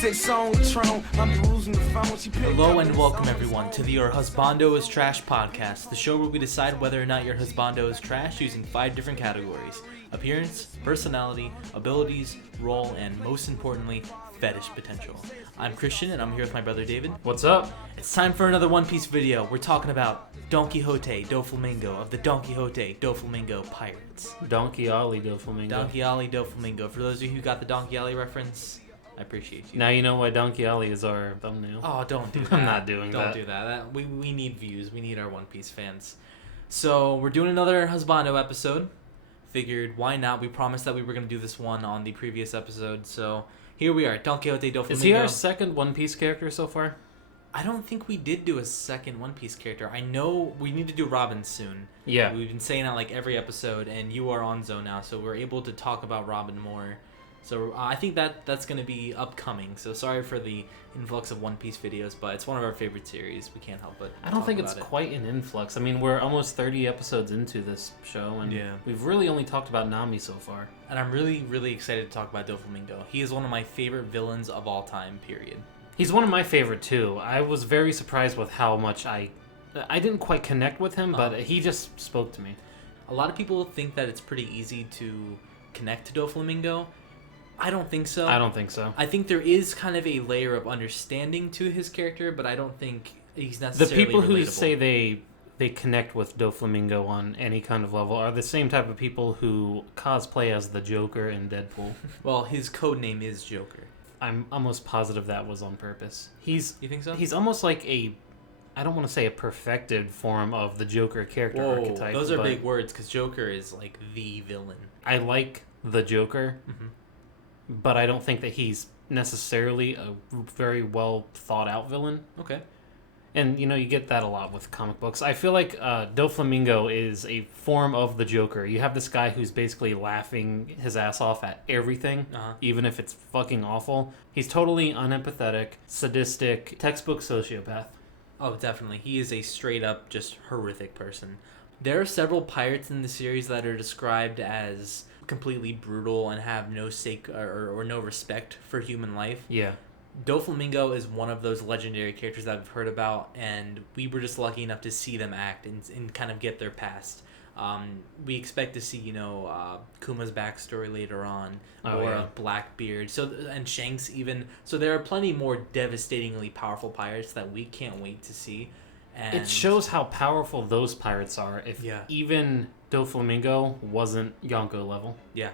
sits on the throne. I'm perusing the phone. Hello and welcome everyone to the Your Husbando Is Trash Podcast, the show where we decide whether or not your husbando is trash using 5 different categories: appearance, personality, abilities, role, and most importantly, fetish potential. I'm Christian and I'm here with my brother David. What's up? It's time for another One Piece video. We're talking about Donquixote Doflamingo of the Donquixote Doflamingo Pirates. Donquixote Doflamingo. Donquixote Doflamingo. For those of you who got the Donquixote reference, I appreciate you. Now you know why Donquixote is our thumbnail. Oh, don't do that. I'm not doing that. Don't do that. We need views. We need our One Piece fans. So we're doing another Husbando episode. Figured, why not? We promised that we were going to do this one on the previous episode, so here we are, Donquixote Doflamingo. Is he our second One Piece character so far? I don't think we did do a second One Piece character. I know we need to do Robin soon. Yeah. We've been saying that like every episode, and you are on Zone now, so we're able to talk about Robin more. So I think that's going to be upcoming. So sorry for the influx of One Piece videos, but it's one of our favorite series. We can't help but I don't think it's quite an influx. I mean, we're almost 30 episodes into this show, and we've really only talked about Nami so far. And I'm really, really excited to talk about Doflamingo. He is one of my favorite villains of all time, period. He's one of my favorite, too. I was very surprised with how much I didn't quite connect with him, but he just spoke to me. A lot of people think that it's pretty easy to connect to Doflamingo. I don't think so. I think there is kind of a layer of understanding to his character, but I don't think he's necessarily The people who relatable. say they connect with Doflamingo on any kind of level are the same type of people who cosplay as the Joker in Deadpool. Well, his code name is Joker. I'm almost positive that was on purpose. You think so? He's almost like I don't want to say a perfected form of the Joker character archetype. Those are big words, because Joker is like the villain. I like the Joker, but I don't think that he's necessarily a very well thought out villain. Okay. And, you get that a lot with comic books. I feel like Doflamingo is a form of the Joker. You have this guy who's basically laughing his ass off at everything, even if it's fucking awful. He's totally unempathetic, sadistic, textbook sociopath. Oh, definitely. He is a straight-up, just horrific person. There are several pirates in the series that are described as completely brutal and have no or no respect for human life. Yeah. Doflamingo is one of those legendary characters that I've heard about, and we were just lucky enough to see them act and kind of get their past. We expect to see, Kuma's backstory later on, of Blackbeard, and Shanks even. So there are plenty more devastatingly powerful pirates that we can't wait to see. And it shows how powerful those pirates are if even Doflamingo wasn't Yonko level. Yeah.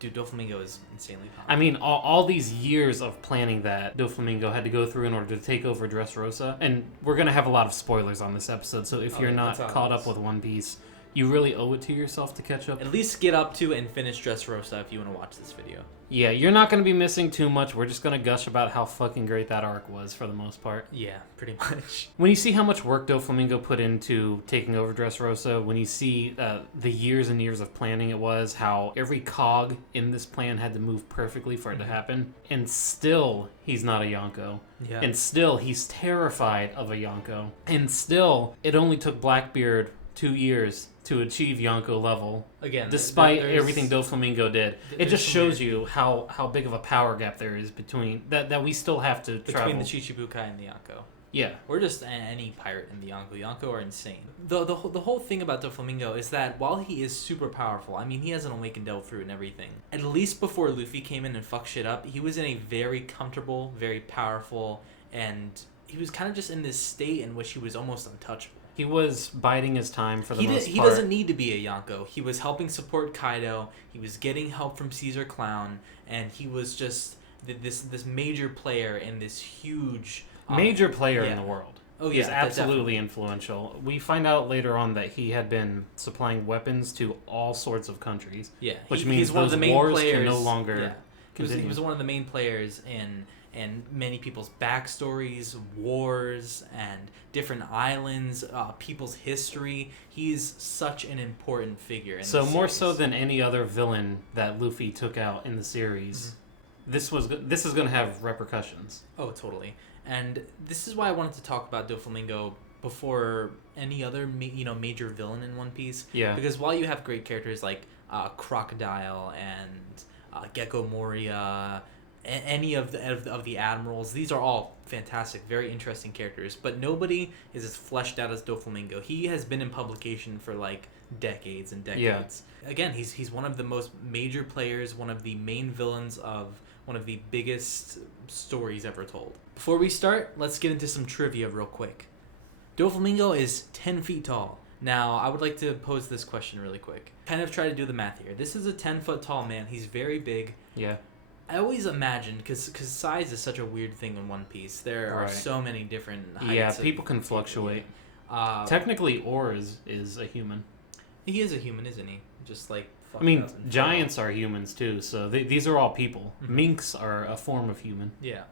Dude, Doflamingo is insanely powerful. I mean, all these years of planning that Doflamingo had to go through in order to take over Dressrosa, and we're going to have a lot of spoilers on this episode, so if you're not caught up with One Piece, you really owe it to yourself to catch up. At least get up to and finish Dressrosa if you want to watch this video. Yeah, you're not going to be missing too much. We're just going to gush about how fucking great that arc was for the most part. Yeah, pretty much. When you see how much work Doflamingo put into taking over Dressrosa, when you see the years and years of planning it was, how every cog in this plan had to move perfectly for it to happen, and still he's not a Yonko. Yeah. And still he's terrified of a Yonko. And still it only took Blackbeard 2 years to achieve Yonko level. Again, despite everything Doflamingo did. It just shows you how big of a power gap there is between that we still have to travel. Between the Chichibukai and the Yonko. Yeah. Or just any pirate in the Yonko. Yonko are insane. The whole thing about Doflamingo is that while he is super powerful, I mean, he has an awakened devil fruit and everything. At least before Luffy came in and fucked shit up, he was in a very comfortable, very powerful, and he was kind of just in this state in which he was almost untouchable. He was biding his time for the most part. He doesn't need to be a Yonko. He was helping support Kaido. He was getting help from Caesar Clown, and he was just this major player in this huge major player in the world. Oh yeah, he's absolutely influential. We find out later on that he had been supplying weapons to all sorts of countries. Yeah, which means he's one of the main wars players. Can no longer. Yeah. He was one of the main players in many people's backstories, wars, and different islands, people's history. He's such an important figure in the series. More so than any other villain that Luffy took out in the series, this is going to have repercussions. Oh, totally. And this is why I wanted to talk about Doflamingo before any other major villain in One Piece. Yeah. Because while you have great characters like Crocodile and Gecko Moria any of the admirals. These are all fantastic, very interesting characters, but nobody is as fleshed out as Doflamingo. He has been in publication for like decades and decades. Yeah. Again, he's one of the most major players, one of the main villains of one of the biggest stories ever told. Before we start, let's get into some trivia real quick. Doflamingo is 10 feet tall. Now, I would like to pose this question really quick. Kind of try to do the math here. This is a 10-foot tall man. He's very big. Yeah. I always imagined, because size is such a weird thing in One Piece. There are so many different heights. Yeah, people can fluctuate. Technically, Or is a human. He is a human, isn't he? Just like... I mean, giants are humans too, so these are all people. Mm-hmm. Minks are a form of human. Yeah.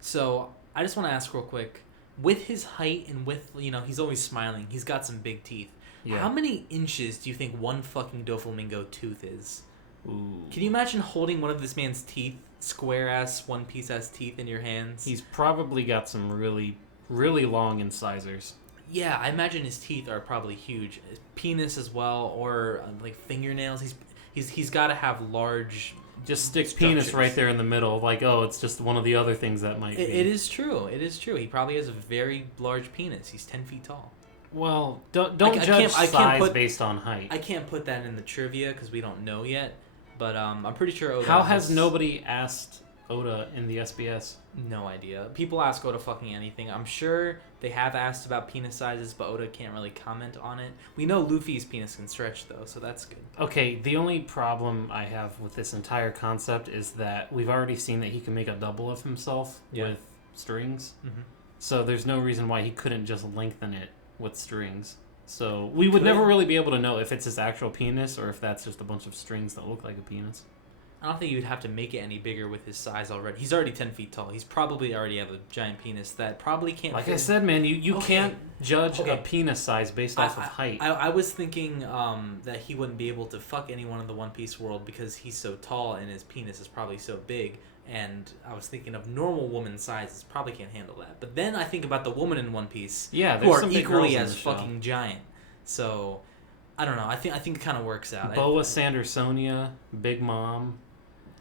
So, I just want to ask real quick, with his height and with, he's always smiling, he's got some big teeth. Yeah. How many inches do you think one fucking Doflamingo tooth is? Ooh. Can you imagine holding one of this man's teeth, square-ass, one-piece-ass teeth in your hands? He's probably got some really, really long incisors. Yeah, I imagine his teeth are probably huge. His penis as well, or like fingernails. He's got to have large... Just stick penis right there in the middle, like, oh, it's just one of the other things that might be. It is true. It is true. He probably has a very large penis. He's 10 feet tall. Well, don't judge size based on height. I can't put that in the trivia because we don't know yet, but I'm pretty sure Oda... How has nobody asked Oda in the SBS? No idea. People ask Oda fucking anything. I'm sure they have asked about penis sizes, but Oda can't really comment on it. We know Luffy's penis can stretch, though, so that's good. Okay, the only problem I have with this entire concept is that we've already seen that he can make a double of himself with strings. Mm-hmm. So there's no reason why he couldn't just lengthen it with strings. So we would never really be able to know if it's his actual penis or if that's just a bunch of strings that look like a penis. I don't think you'd have to make it any bigger with his size already. He's already 10 feet tall. He's probably already have a giant penis that probably can't... Like I said, man, you can't judge a penis size based off of height. I was thinking that he wouldn't be able to fuck anyone in the One Piece world because he's so tall and his penis is probably so big. And I was thinking of normal woman sizes probably can't handle that. But then I think about the woman in One Piece who are equally as fucking giant. So, I don't know. I think it kind of works out. Boa Sandersonia, Big Mom...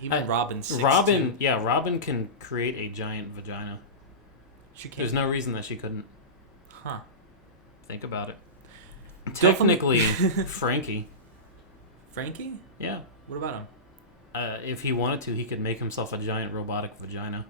Even Robin's 6'2". Robin can create a giant vagina. She can. There's no reason that she couldn't. Huh. Think about it. Technically, Frankie. Frankie? Yeah. What about him? If he wanted to, he could make himself a giant robotic vagina.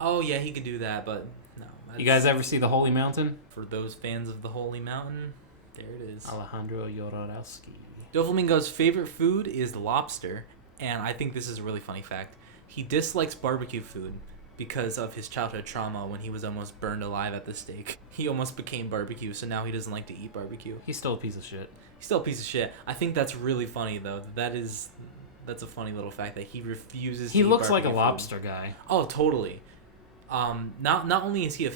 Oh, yeah, he could do that, but no. You guys ever see The Holy Mountain? For those fans of The Holy Mountain, there it is. Alejandro Jodorowsky. Doflamingo's favorite food is lobster. And I think this is a really funny fact. He dislikes barbecue food because of his childhood trauma when he was almost burned alive at the stake. He almost became barbecue, so now he doesn't like to eat barbecue. He's still a piece of shit. He's still a piece of shit. I think that's really funny, though. That's a funny little fact that he refuses to eat barbecue. He looks like a lobster guy. Oh, totally. Not only is he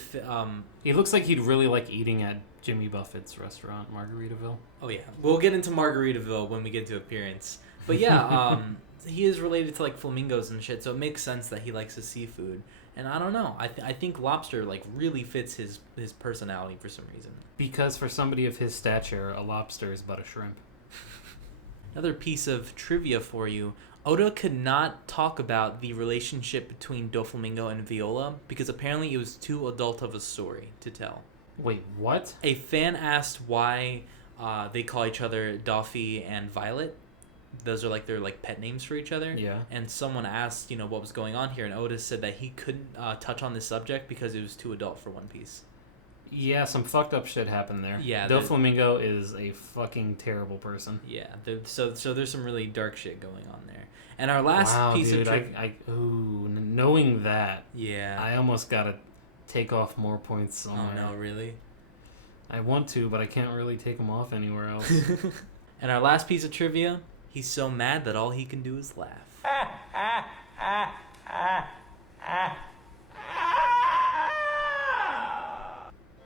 he looks like he'd really like eating at Jimmy Buffett's restaurant, Margaritaville. Oh, yeah. We'll get into Margaritaville when we get to appearance. But yeah, he is related to like flamingos and shit, so it makes sense that he likes his seafood. And I don't know, I think lobster like really fits his personality for some reason. Because for somebody of his stature, a lobster is but a shrimp. Another piece of trivia for you: Oda could not talk about the relationship between Doflamingo and Viola because apparently it was too adult of a story to tell. Wait, what? A fan asked why they call each other Doffy and Violet. Those are their pet names for each other. Yeah. And someone asked, what was going on here, and Oda said that he couldn't touch on this subject because it was too adult for One Piece. Yeah, some fucked up shit happened there. Yeah. Doflamingo is a fucking terrible person. Yeah. So there's some really dark shit going on there. And our last piece of knowing that. Yeah. I almost gotta take off more points somewhere. Oh no, really? I want to, but I can't really take them off anywhere else. And our last piece of trivia. He's so mad that all he can do is laugh.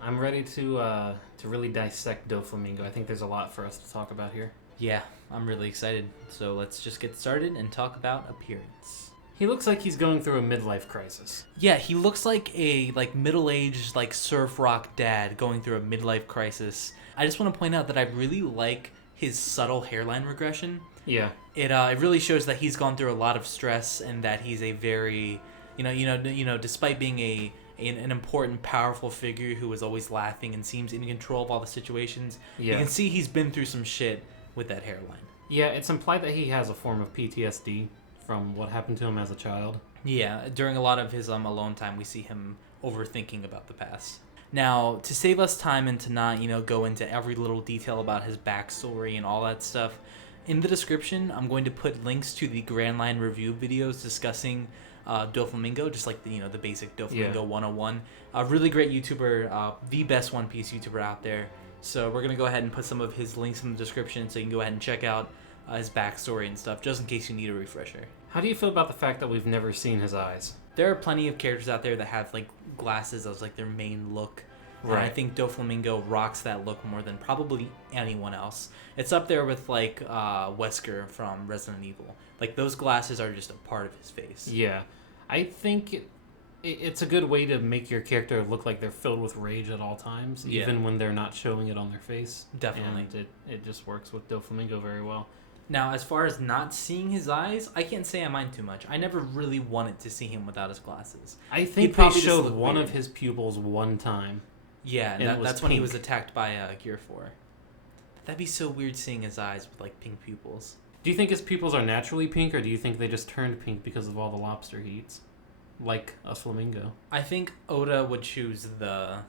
I'm ready to really dissect Doflamingo. I think there's a lot for us to talk about here. Yeah, I'm really excited. So let's just get started and talk about appearance. He looks like he's going through a midlife crisis. Yeah, he looks like a middle-aged surf rock dad going through a midlife crisis. I just want to point out that I really like his subtle hairline regression. Yeah. It really shows that he's gone through a lot of stress and that he's a very Despite being an important, powerful figure who is always laughing and seems in control of all the situations, you can see he's been through some shit with that hairline. Yeah, it's implied that he has a form of PTSD from what happened to him as a child. Yeah, during a lot of his alone time, we see him overthinking about the past. Now, to save us time and to not, go into every little detail about his backstory and all that stuff, in the description, I'm going to put links to the GrandLineReview videos discussing Doflamingo, just like the basic Doflamingo 101. A really great YouTuber, the best One Piece YouTuber out there. So we're going to go ahead and put some of his links in the description so you can go ahead and check out his backstory and stuff, just in case you need a refresher. How do you feel about the fact that we've never seen his eyes? There are plenty of characters out there that have glasses as their main look. Right. And I think Doflamingo rocks that look more than probably anyone else. It's up there with Wesker from Resident Evil. Those glasses are just a part of his face. Yeah. I think it's a good way to make your character look like they're filled with rage at all times, even when they're not showing it on their face. Definitely. And it just works with Doflamingo very well. Now, as far as not seeing his eyes, I can't say I mind too much. I never really wanted to see him without his glasses. I think they showed one of his pupils one time. Yeah, and that's when he was attacked by Gear 4. That'd be so weird seeing his eyes with pink pupils. Do you think his pupils are naturally pink, or do you think they just turned pink because of all the lobster he eats? Like a flamingo. I think Oda would choose the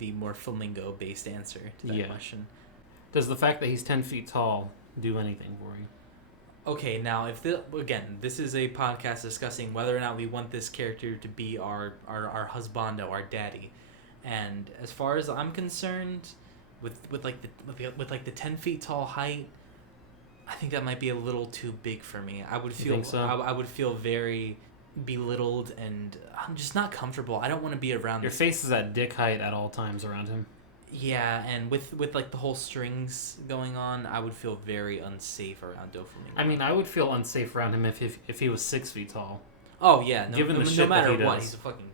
more flamingo-based answer to that question. Does the fact that he's 10 feet tall do anything for you? Okay, now this is a podcast discussing whether or not we want this character to be our husbando, our daddy. And as far as I'm concerned, with the 10 feet tall height, I think that might be a little too big for me. I would feel I would feel very belittled, and I'm just not comfortable. I don't want to be around. Your face is at dick height at all times around him. Yeah, and with the whole strings going on, I would feel very unsafe around Doflamingo. I mean, I would feel unsafe around him if he was 6 feet tall. Oh yeah, no matter what, he's a fucking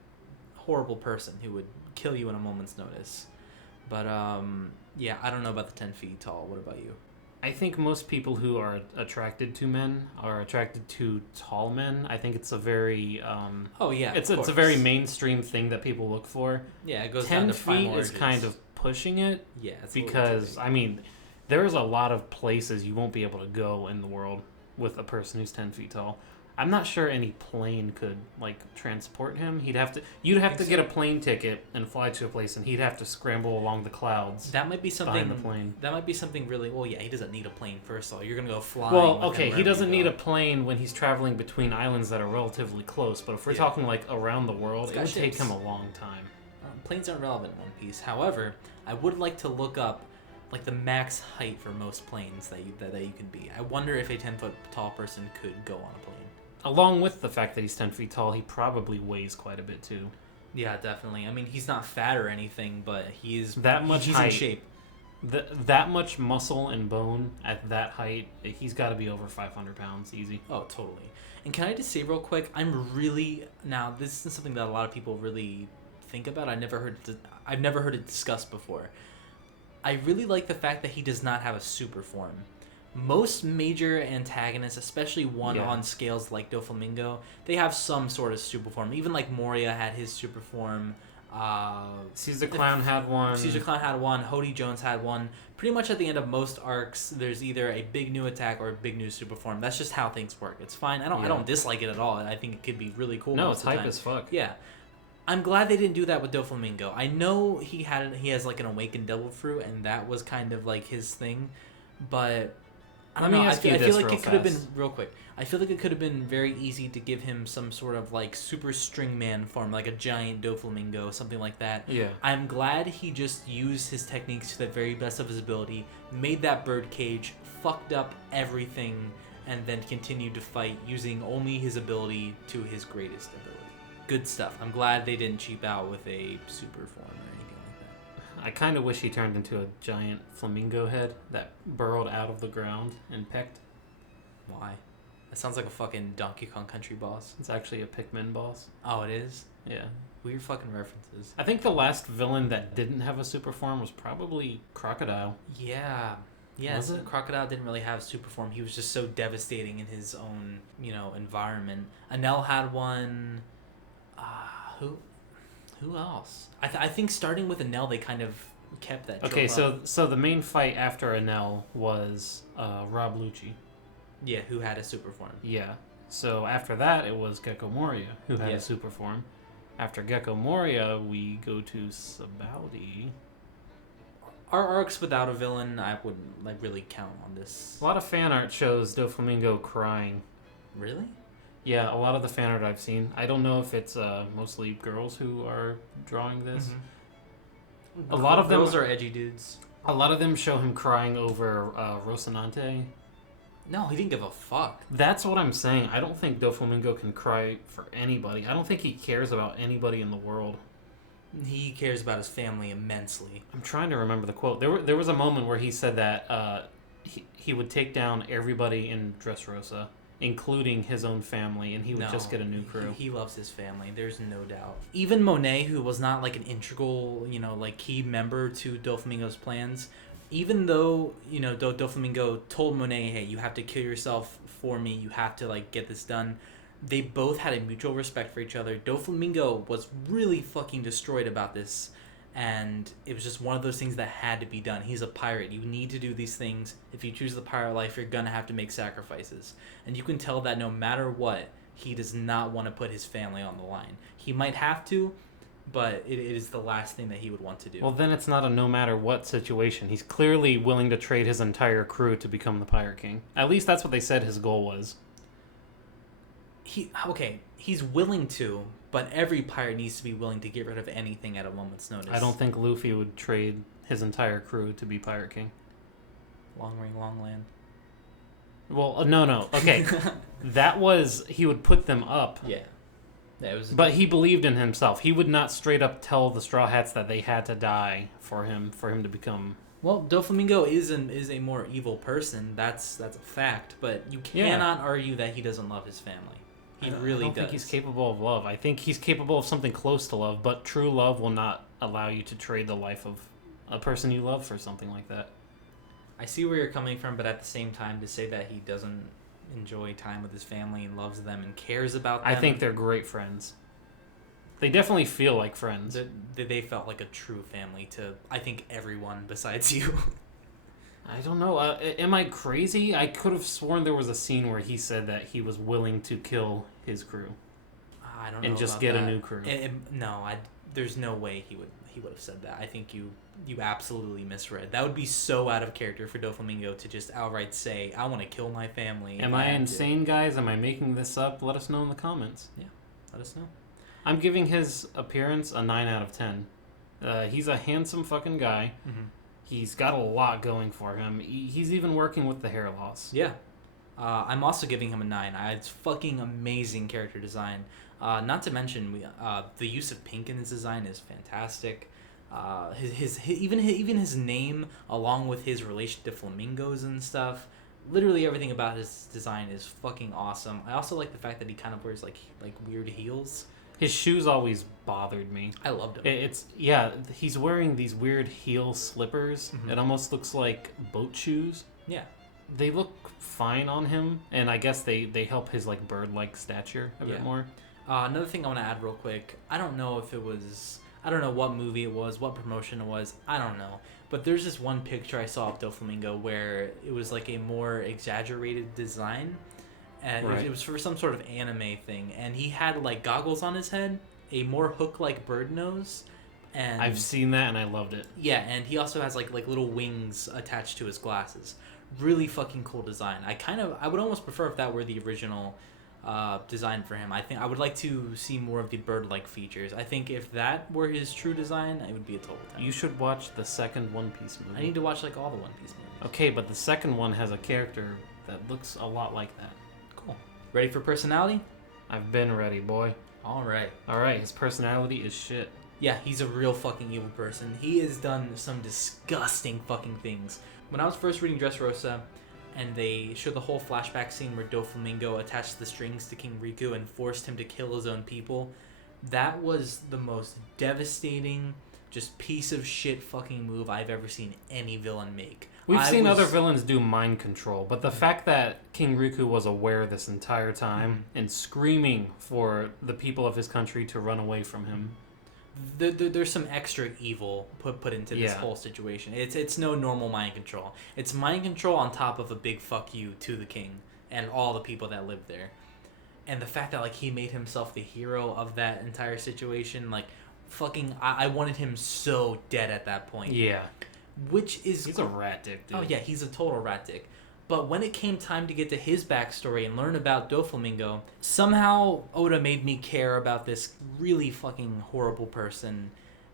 horrible person who would kill you in a moment's notice. But yeah, I don't know about the 10 feet tall. What about you? I think most people who are attracted to men are attracted to tall men. I think it's a very it's a very mainstream thing that people look for. Yeah, it goes 10 down to feet is kind of pushing it. Yeah, it's because I mean, there's a lot of places you won't be able to go in the world with a person who's 10 feet tall. I'm not sure any plane could transport him. You'd have to get a plane ticket and fly to a place, and he'd have to scramble along the clouds. That might be something. Behind the plane. That might be something really. Well, yeah, he doesn't need a plane. First of all, you're gonna go flying. Well, okay, he doesn't need a plane when he's traveling between islands that are relatively close. But if we're talking around the world, it would take him a long time. Planes aren't relevant in One Piece. However, I would like to look up the max height for most planes that you can be. I wonder if a 10-foot tall person could go on a plane. Along with the fact that he's 10 feet tall, he probably weighs quite a bit too. Yeah, definitely. I mean, he's not fat or anything, but he's he's in shape. That much muscle and bone at that height, he's got to be over 500 pounds easy. Oh, totally. And can I just say real quick, now this is something that a lot of people really think about. I've never heard it discussed before. I really like the fact that he does not have a super form. Most major antagonists, especially on scales like Doflamingo, they have some sort of super form. Even Moria had his super form. Caesar Clown had one. Hody Jones had one. Pretty much at the end of most arcs, there's either a big new attack or a big new super form. That's just how things work. It's fine. I don't dislike it at all. I think it could be really cool. No, it's hype as fuck. Yeah. I'm glad they didn't do that with Doflamingo. I know he has an awakened devil fruit, and that was kind of his thing, but I don't know. I feel like it could have been real quick. I feel like it could have been very easy to give him some sort of super string man form, like a giant Doflamingo, something like that. Yeah. I'm glad he just used his techniques to the very best of his ability, made that bird cage, fucked up everything, and then continued to fight using only his ability to his greatest ability. Good stuff. I'm glad they didn't cheap out with a super form or anything like that. I kind of wish he turned into a giant flamingo head that burrowed out of the ground and pecked. Why? That sounds like a fucking Donkey Kong Country boss. It's actually a Pikmin boss. Oh, it is? Yeah. Weird fucking references. I think the last villain that didn't have a super form was probably Crocodile. Yeah. Yes, Crocodile didn't really have super form. He was just so devastating in his own, environment. Anel had one. Who else? I think starting with Enel, they kind of kept that. Okay, trope up. so the main fight after Enel was Rob Lucci. Yeah, who had a super form. Yeah. So after that, it was Gecko Moria, who had a super form. After Gecko Moria, we go to Sabaudi. Our arcs without a villain, I wouldn't really count on this. A lot of fan art shows Doflamingo crying. Really? Yeah, a lot of the fan art I've seen. I don't know if it's mostly girls who are drawing this. Mm-hmm. A lot of them are edgy dudes. A lot of them show him crying over Rocinante. No, he didn't give a fuck. That's what I'm saying. I don't think Doflamingo can cry for anybody. I don't think he cares about anybody in the world. He cares about his family immensely. I'm trying to remember the quote. There was a moment where he said that he would take down everybody in Dressrosa, including his own family, and he would just get a new crew. He loves his family. There's no doubt. Even Monet, who was not like an integral, key member to Doflamingo's plans, even though, Doflamingo told Monet, hey, you have to kill yourself for me, you have to, get this done, they both had a mutual respect for each other. Doflamingo was really fucking destroyed about this, and it was just one of those things that had to be done. He's a pirate. You need to do these things. If you choose the pirate life, you're gonna have to make sacrifices. And you can tell that no matter what, he does not want to put his family on the line. He might have to, but it is the last thing that he would want to do. Well, then it's not a no matter what situation. He's clearly willing to trade his entire crew to become the Pirate King. At least that's what they said his goal was. He's willing to, but every pirate needs to be willing to get rid of anything at a moment's notice. I don't think Luffy would trade his entire crew to be Pirate King. Long ring, long land. Well, no. Okay. That was, he would put them up. Yeah. It was. But he believed in himself. He would not straight up tell the Straw Hats that they had to die for him to become... Well, Doflamingo is a more evil person. That's a fact. But you cannot argue that he doesn't love his family. He really does. I don't think he's capable of love. I think he's capable of something close to love, but true love will not allow you to trade the life of a person you love for something like that. I see where you're coming from, but at the same time, to say that he doesn't enjoy time with his family and loves them and cares about them... I think they're great friends. They definitely feel like friends. They felt like a true family to, I think, everyone besides you. I don't know. Am I crazy? I could have sworn there was a scene where he said that he was willing to kill his crew. I don't know. And just get a new crew. There's no way he would have said that. I think you absolutely misread. That would be so out of character for Doflamingo to just outright say, I want to kill my family. Am I insane, guys? Am I making this up? Let us know in the comments. Yeah, let us know. I'm giving his appearance a 9 out of 10. He's a handsome fucking guy. Mm-hmm. He's got a lot going for him. He's even working with the hair loss. Yeah. I'm also giving him a 9. It's fucking amazing character design. Not to mention, the use of pink in his design is fantastic. Even his name, along with his relation to flamingos and stuff, literally everything about his design is fucking awesome. I also like the fact that he kind of wears like weird heels. His shoes always bothered me. I loved him. He's wearing these weird heel slippers. Mm-hmm. It almost looks like boat shoes. Yeah. They look fine on him, and I guess they help his bird-like stature a bit more. Another thing I want to add real quick. I don't know what movie it was, what promotion it was. I don't know. But there's this one picture I saw of Doflamingo where it was like a more exaggerated design. And it was for some sort of anime thing. And he had goggles on his head, a more hook-like bird nose. And I've seen that and I loved it. Yeah, and he also has like little wings attached to his glasses. Really fucking cool design. I would almost prefer if that were the original design for him. I think I would like to see more of the bird-like features. I think if that were his true design, it would be a total 10. You should watch the second One Piece movie. I need to watch all the One Piece movies. Okay, but the second one has a character that looks a lot like that. Cool. Ready for personality? I've been ready, boy. Alright, his personality is shit. Yeah, he's a real fucking evil person. He has done some disgusting fucking things. When I was first reading Dressrosa, and they showed the whole flashback scene where Doflamingo attached the strings to King Riku and forced him to kill his own people, that was the most devastating, just piece of shit fucking move I've ever seen any villain make. We've seen other villains do mind control, but the fact that King Riku was aware this entire time and screaming for the people of his country to run away from him. There's some extra evil put into this whole situation. It's no normal mind control. It's mind control on top of a big fuck you to the king and all the people that live there. And the fact that like he made himself the hero of that entire situation, like fucking I wanted him so dead at that point. Yeah. He's a rat dick, dude. Oh yeah, he's a total rat dick. But when it came time to get to his backstory and learn about Doflamingo, somehow Oda made me care about this really fucking horrible person.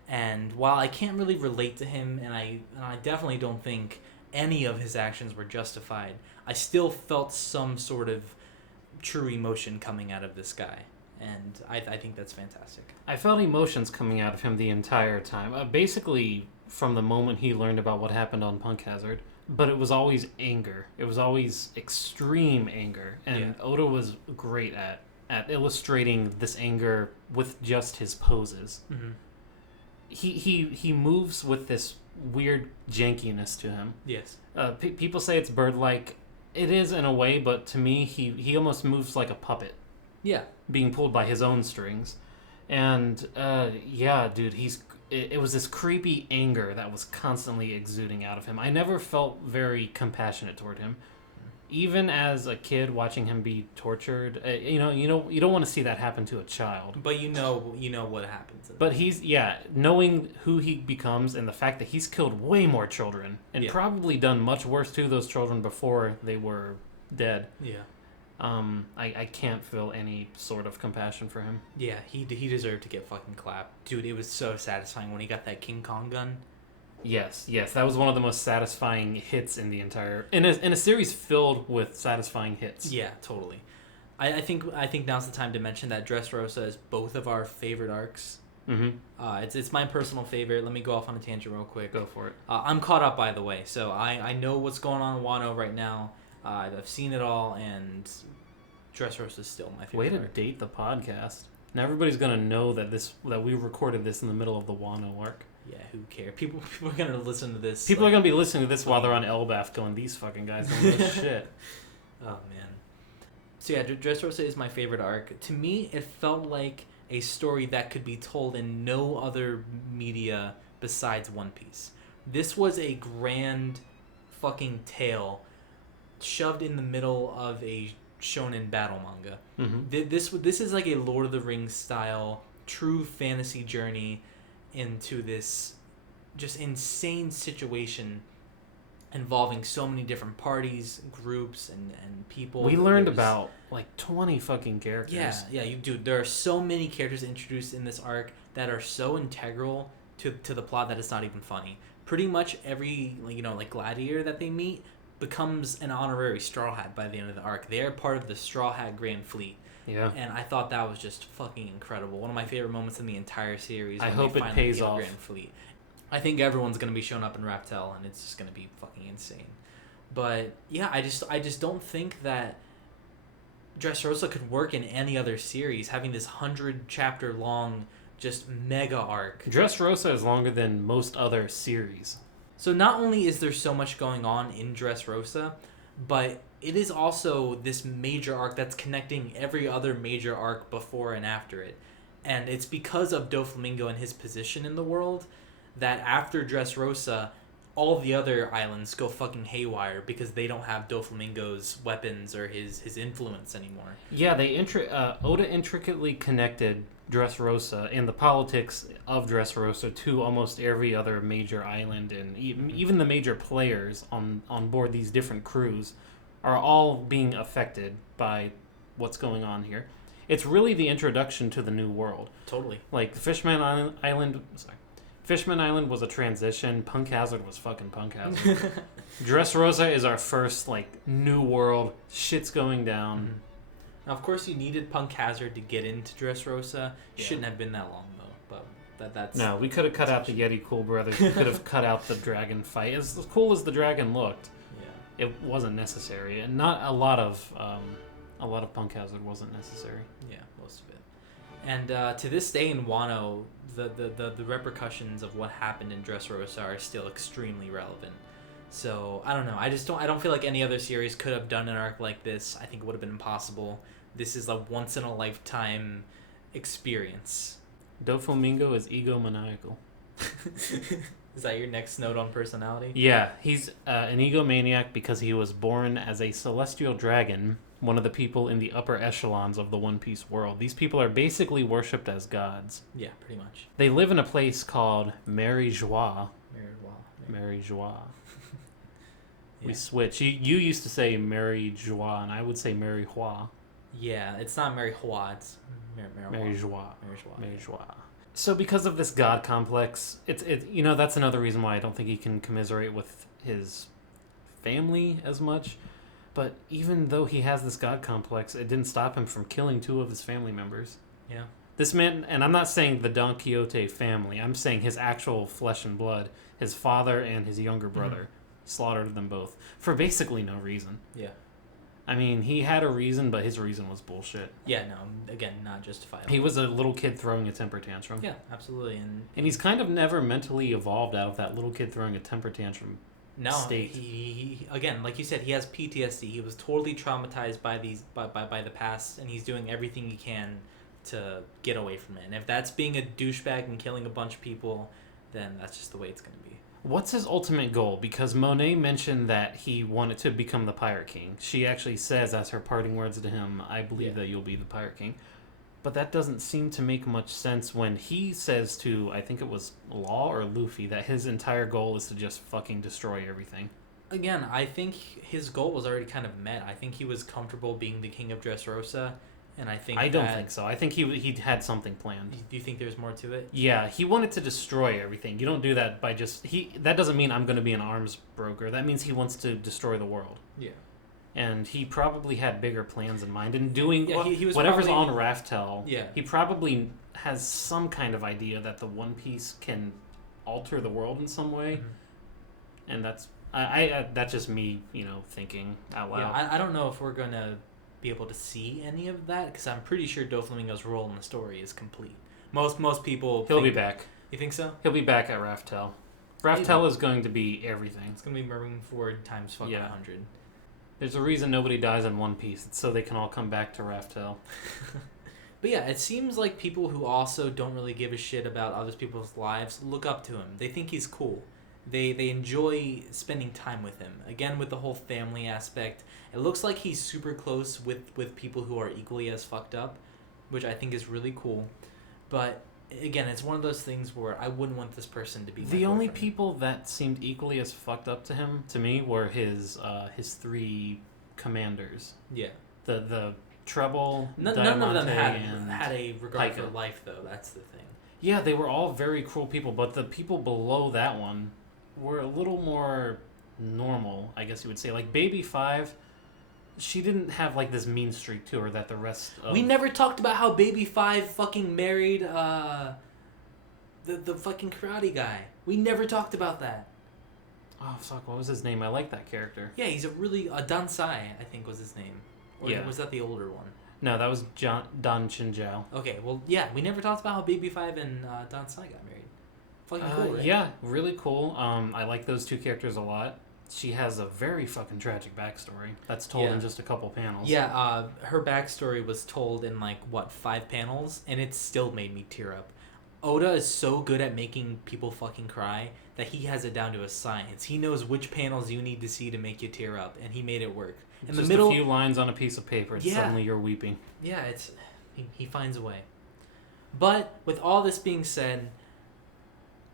And while I can't really relate to him, and I definitely don't think any of his actions were justified, I still felt some sort of true emotion coming out of this guy. And I think that's fantastic. I felt emotions coming out of him the entire time. Basically, from the moment he learned about what happened on Punk Hazard. But it was always anger. It was always extreme anger. And Oda was great at illustrating this anger with just his poses. Mm-hmm. He moves with this weird jankiness to him. Yes. People say it's bird-like. It is in a way, but to me, he almost moves like a puppet. Yeah. Being pulled by his own strings. And, dude, it was this creepy anger that was constantly exuding out of him. I never felt very compassionate toward him. Even as a kid watching him be tortured, you don't want to see that happen to a child. But you know what happens. But knowing who he becomes and the fact that he's killed way more children and probably done much worse to those children before they were dead. Yeah. I can't feel any sort of compassion for him. Yeah, he deserved to get fucking clapped. Dude, it was so satisfying when he got that King Kong gun. Yes, that was one of the most satisfying hits in the entire... In a series filled with satisfying hits. Yeah, totally. I think now's the time to mention that Dressrosa is both of our favorite arcs. Mm-hmm. It's my personal favorite. Let me go off on a tangent real quick. Go for it. I'm caught up, by the way, so I know what's going on in Wano right now. I've seen it all, and Dressrosa is still my favorite. Way to date the podcast. Now everybody's gonna know that we recorded this in the middle of the Wano arc. Yeah, who cares? People are gonna listen to this. People are gonna be listening to this while they're on Elbaf, going, "These fucking guys don't know shit." Oh man. So yeah, Dressrosa is my favorite arc. To me, it felt like a story that could be told in no other media besides One Piece. This was a grand fucking tale shoved in the middle of a shonen battle manga. Mm-hmm. This is like a Lord of the Rings style true fantasy journey into this just insane situation involving so many different parties, groups, and people. We learned about like 20 fucking characters. Yeah, dude. There are so many characters introduced in this arc that are so integral to the plot that it's not even funny. Pretty much every like gladiator that they meet becomes an honorary Straw Hat by the end of the arc. They're part of the Straw Hat Grand Fleet. Yeah. And I thought that was just fucking incredible. One of my favorite moments in the entire series. I hope it pays off. Grand Fleet. I think everyone's gonna be showing up in Raptel, and it's just gonna be fucking insane. But yeah, I just don't think that Dressrosa could work in any other series. Having this 100-chapter long, just mega arc. Dressrosa is longer than most other series. So not only is there so much going on in Dressrosa, but it is also this major arc that's connecting every other major arc before and after it. And it's because of Doflamingo and his position in the world that after Dressrosa, all the other islands go fucking haywire because they don't have Doflamingo's weapons or his influence anymore. Yeah, Oda intricately connected Dressrosa and the politics of Dressrosa to almost every other major island, and even the major players on board these different crews are all being affected by what's going on here. It's really the introduction to the new world. Totally. Like Fishman Island was a transition. Punk Hazard was fucking Punk Hazard. Dressrosa is our first new world. Shit's going down. Mm-hmm. Now, of course, you needed Punk Hazard to get into Dressrosa. Shouldn't have been that long though. But that's no. We could have cut out the Yeti Cool Brothers. We could have cut out the dragon fight. As cool as the dragon looked, it wasn't necessary, and not a lot of Punk Hazard wasn't necessary. Yeah, most of it. And to this day in Wano, the repercussions of what happened in Dressrosa are still extremely relevant. So I don't know. I don't feel like any other series could have done an arc like this. I think it would have been impossible. This is a once in a lifetime experience. Doflamingo is egomaniacal. Is that your next note on personality? Yeah, he's an egomaniac because he was born as a celestial dragon, one of the people in the upper echelons of the One Piece world. These people are basically worshipped as gods. Yeah, pretty much. They live in a place called Mary Joie. Mary Joie. Yeah. We switch. You used to say Mary Joie, and I would say Mary Hua. Yeah, it's not Mary Hua, it's Mary Joie. Mary Joie. So because of this god complex, it's that's another reason why I don't think he can commiserate with his family as much. But even though he has this god complex, it didn't stop him from killing 2 of his family members. Yeah. This man, and I'm not saying the Donquixote family, I'm saying his actual flesh and blood, his father and his younger brother, slaughtered them both for basically no reason. Yeah. I mean, he had a reason, but his reason was bullshit. Yeah, no, again, not justifiable. He was a little kid throwing a temper tantrum. Yeah, absolutely. And he's kind of never mentally evolved out of that little kid throwing a temper tantrum state. He again, like you said, he has PTSD. He was totally traumatized by the past, and he's doing everything he can to get away from it. And if that's being a douchebag and killing a bunch of people, then that's just the way it's going to be. What's his ultimate goal? Because Monet mentioned that he wanted to become the Pirate King. She actually says, as her parting words to him, I believe that you'll be the Pirate King. But that doesn't seem to make much sense when he says to, I think it was Law or Luffy, that his entire goal is to just fucking destroy everything. Again, I think his goal was already kind of met. I think he was comfortable being the king of Dressrosa, and I don't think so. I think he had something planned. Do you think there's more to it? Yeah, he wanted to destroy everything. You don't do that by just... That doesn't mean I'm going to be an arms broker. That means he wants to destroy the world. Yeah. And he probably had bigger plans in mind. And doing he was whatever's probably, on Raftel, yeah. He probably has some kind of idea that the One Piece can alter the world in some way. Mm-hmm. And that's just me, thinking out loud. Yeah, I don't know if we're going to be able to see any of that, because I'm pretty sure Doflamingo's role in the story is complete. Most people He'll be back. You think so? He'll be back at Raftel. Raftel is going to be everything. It's going to be moving forward times fucking 100. There's a reason nobody dies in One Piece. It's so they can all come back to Raftel. But yeah, it seems like people who also don't really give a shit about other people's lives look up to him. They think he's cool. They enjoy spending time with him. Again, with the whole family aspect, it looks like he's super close with people who are equally as fucked up, which I think is really cool. But again, it's one of those things where I wouldn't want this person to be the only people that seemed equally as fucked up to him, to me, were his 3 commanders. Yeah. The Treble, none of them had a regard for life, though. That's the thing. Yeah, they were all very cruel people, but the people below that one were a little more normal, I guess you would say. Like Baby 5, she didn't have like this mean streak to her that the rest of... We never talked about how Baby 5 fucking married the fucking karate guy. We never talked about that. Oh fuck, what was his name? I like that character. Yeah, he's Dansai, I think was his name. Or was that the older one? No, that was Don Chinjiao. Okay, well, yeah, we never talked about how Baby 5 and Dansai got married. Fucking cool, right? Yeah, really cool. I like those 2 characters a lot. She has a very fucking tragic backstory that's told in just a couple panels. Yeah, her backstory was told in 5 panels, and it still made me tear up. Oda is so good at making people fucking cry that he has it down to a science. He knows which panels you need to see to make you tear up, and he made it work. In just the middle, a few lines on a piece of paper, and suddenly you're weeping. Yeah, he finds a way. But with all this being said,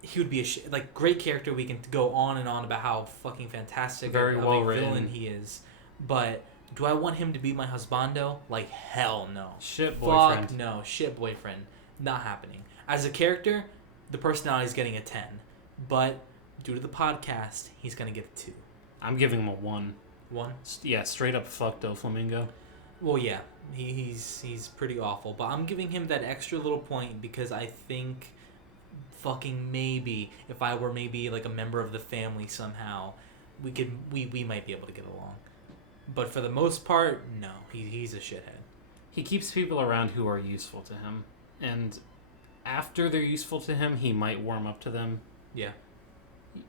he would be a great character. We can go on and on about how fucking fantastic Very of well a written villain he is. But do I want him to be my husbando? Hell no. Shit boyfriend. Fuck no. Shit boyfriend. Not happening. As a character, the personality is getting a 10. But due to the podcast, he's going to get a 2. I'm giving him a 1. 1? Yeah, straight up fuck Doflamingo. Well, yeah. He's pretty awful. But I'm giving him that extra little point because I think fucking maybe if I were maybe a member of the family somehow, we might be able to get along. But for the most part, no. He's a shithead. He keeps people around who are useful to him. And after they're useful to him, he might warm up to them. Yeah.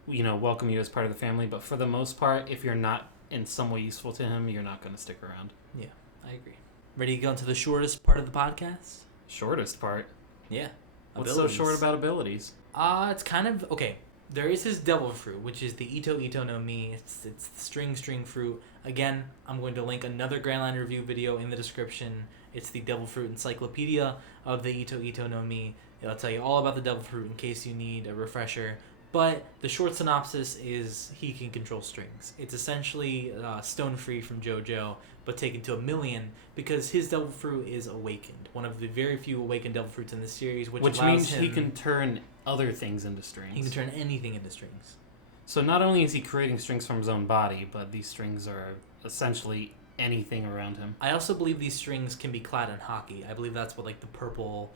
Welcome you as part of the family. But for the most part, if you're not in some way useful to him, you're not going to stick around. Yeah, I agree. Ready to go into the shortest part of the podcast? Shortest part? Yeah. What's so short about abilities? It's kind of... Okay, there is his devil fruit, which is the Ito Ito no Mi. It's the string fruit. Again, I'm going to link another Grand Line Review video in the description. It's the devil fruit encyclopedia of the Ito Ito no Mi. It'll tell you all about the devil fruit in case you need a refresher. But the short synopsis is he can control strings. It's essentially Stone Free from JoJo, but taken to 1,000,000 because his devil fruit is awakened. One of the very few awakened devil fruits in the series, which means he can turn other things into strings. He can turn anything into strings. So not only is he creating strings from his own body, but these strings are essentially anything around him. I also believe these strings can be clad in hockey. I believe that's what the purple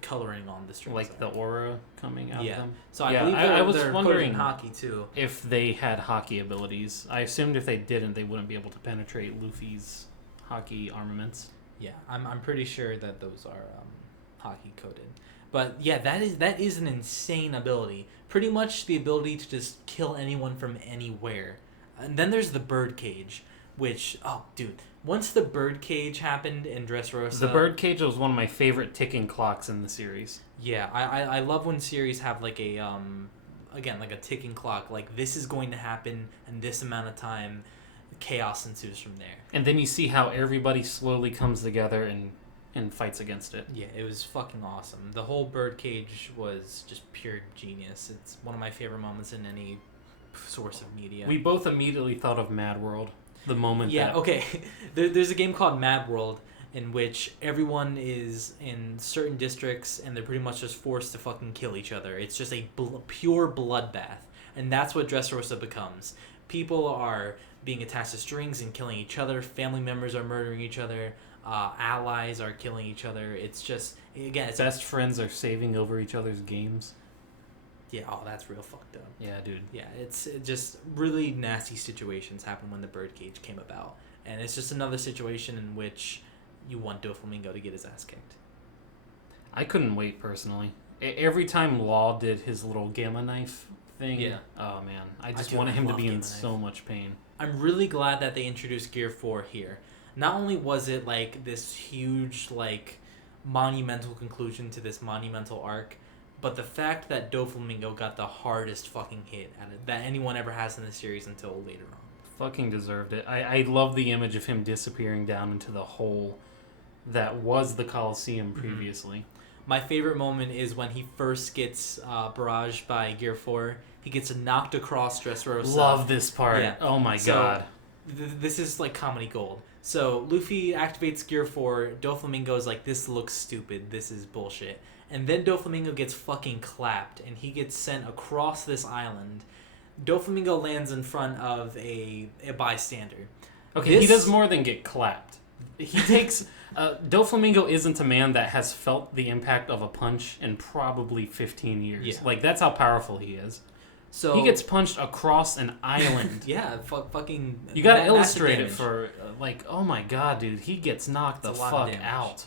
coloring on the strings the aura coming out of them. So I believe I was wondering in hockey too. If they had hockey abilities. I assumed if they didn't, they wouldn't be able to penetrate Luffy's hockey armaments. Yeah, I'm pretty sure that those are hockey coded. But yeah, that is an insane ability. Pretty much the ability to just kill anyone from anywhere. And then there's the bird cage, which once the bird cage happened in Dressrosa... The bird cage was one of my favorite ticking clocks in the series. Yeah, I love when series have a ticking clock. Like, this is going to happen in this amount of time. Chaos ensues from there. And then you see how everybody slowly comes together and fights against it. Yeah, it was fucking awesome. The whole bird cage was just pure genius. It's one of my favorite moments in any source of media. We both immediately thought of Mad World. The moment okay. There's a game called Mad World in which everyone is in certain districts and they're pretty much just forced to fucking kill each other. It's just a pure bloodbath. And that's what Dressrosa becomes. People are being attached to strings and killing each other. Family members are murdering each other. Allies are killing each other. It's just, again... Best friends are saving over each other's games. Yeah, that's real fucked up. Yeah, dude. Yeah, it's just really nasty situations happen when the birdcage came about. And it's just another situation in which you want Doflamingo to get his ass kicked. I couldn't wait, personally. Every time Law did his little gamma knife thing, oh man, I just wanted him to be in so much pain. I'm really glad that they introduced Gear 4 here. Not only was it this huge, monumental conclusion to this monumental arc, but the fact that Doflamingo got the hardest fucking hit at it that anyone ever has in the series until later on. Fucking deserved it. I love the image of him disappearing down into the hole that was the Coliseum previously. Mm-hmm. My favorite moment is when he first gets barraged by Gear 4. He gets knocked across Dressrosa. Love this part. Yeah. Oh my god. This is comedy gold. So Luffy activates Gear 4. Doflamingo is this looks stupid. This is bullshit. And then Doflamingo gets fucking clapped, and he gets sent across this island. Doflamingo lands in front of a bystander. Okay, he does more than get clapped. He takes... Doflamingo isn't a man that has felt the impact of a punch in probably 15 years. Yeah. That's how powerful he is. So he gets punched across an island. Yeah, fucking... You gotta illustrate it for... oh my god, dude. He gets knocked the fuck out.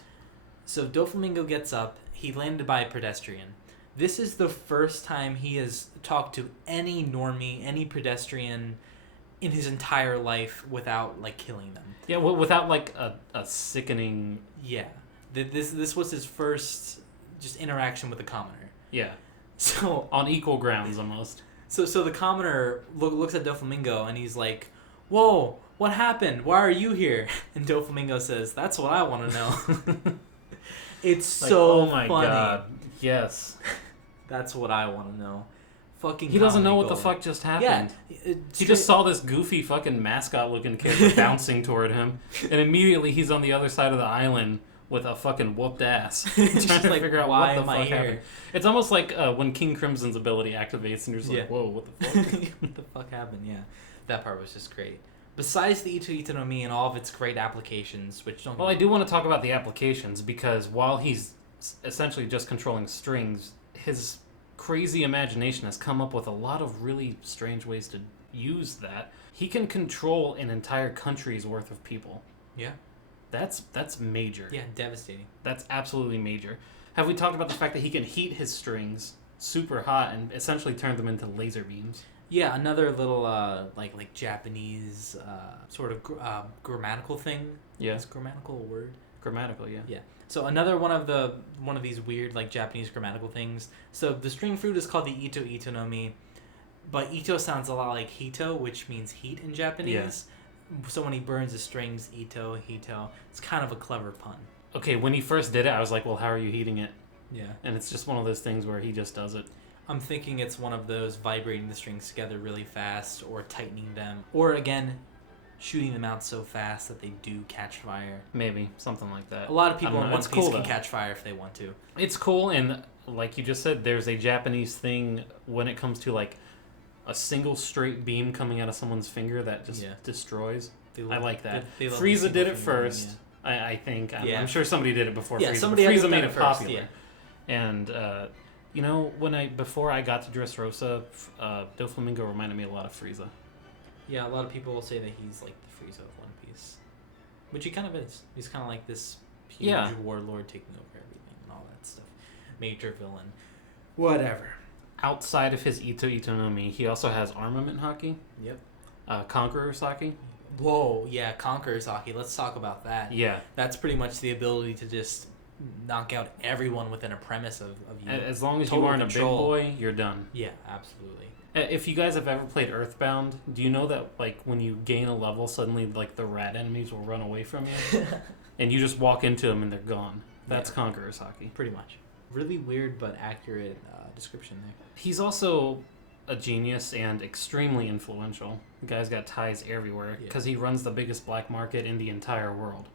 So Doflamingo gets up. He landed by a pedestrian. This is the first time he has talked to any normie, any pedestrian in his entire life without killing them. Yeah, without a sickening... Yeah. This was his first just interaction with a commoner. Yeah. So on equal grounds almost. So the commoner looks at Doflamingo and he's like, "Whoa, what happened? Why are you here?" And Doflamingo says, "That's what I want to know." It's so oh my funny. God. Yes. That's what I want to know. Fucking he doesn't know what gold. the fuck just happened. Yeah, he just saw this goofy fucking mascot looking kid bouncing toward him, and immediately he's on the other side of the island with a fucking whooped ass, trying to figure out what the fuck happened. It's almost like when King Crimson's ability activates, and you're just like, "Whoa, what the fuck? What the fuck happened?" Yeah, that part was just great. Besides the Ito Ito no Mi and all of its great applications, which don't... Well, I do want to talk about the applications, because while he's essentially just controlling strings, his crazy imagination has come up with a lot of really strange ways to use that. He can control an entire country's worth of people. Yeah. That's major. Yeah, devastating. That's absolutely major. Have we talked about the fact that he can heat his strings super hot and essentially turn them into laser beams? Yeah, another little like Japanese sort of grammatical thing. Yeah. Is grammatical a word? Grammatical, yeah. Yeah. So another one of these weird like Japanese grammatical things. So the string fruit is called the Ito Ito no Mi, but Ito sounds a lot like Hito, which means heat in Japanese. Yeah. So when he burns the strings, Ito, Hito, it's kind of a clever pun. Okay, when he first did it, I was like, well, how are you heating it? Yeah. And it's just one of those things where he just does it. I'm thinking it's one of those vibrating the strings together really fast, or tightening them, or again, shooting them out so fast that they do catch fire. Maybe, something like that. A lot of people in One Piece cool, can catch fire if they want to. It's cool, and like you just said, there's a Japanese thing when it comes to like a single straight beam coming out of someone's finger that just destroys. I like that. Frieza did it first, I think. I'm sure somebody did it before Frieza. Frieza made it popular. And you know, before I got to Dressrosa, Doflamingo reminded me a lot of Frieza. Yeah, a lot of people will say that he's like the Frieza of One Piece, which he kind of is. He's kind of like this huge warlord taking over everything and all that stuff. Major villain, whatever. Outside of his Ito Ito no Mi, he also has armament haki. Yep. Conqueror's haki. Whoa, yeah, Conqueror's haki. Let's talk about that. Yeah. That's pretty much the ability to just knock out everyone within a premise of you. As long as you aren't a big boy, you're done. Yeah, absolutely. If you guys have ever played Earthbound, do you know that like when you gain a level, suddenly like the rat enemies will run away from you, and you just walk into them and they're gone? That's Conqueror's haki. Pretty much. Really weird but accurate description there. He's also a genius and extremely influential. The guy's got ties everywhere because he runs the biggest black market in the entire world.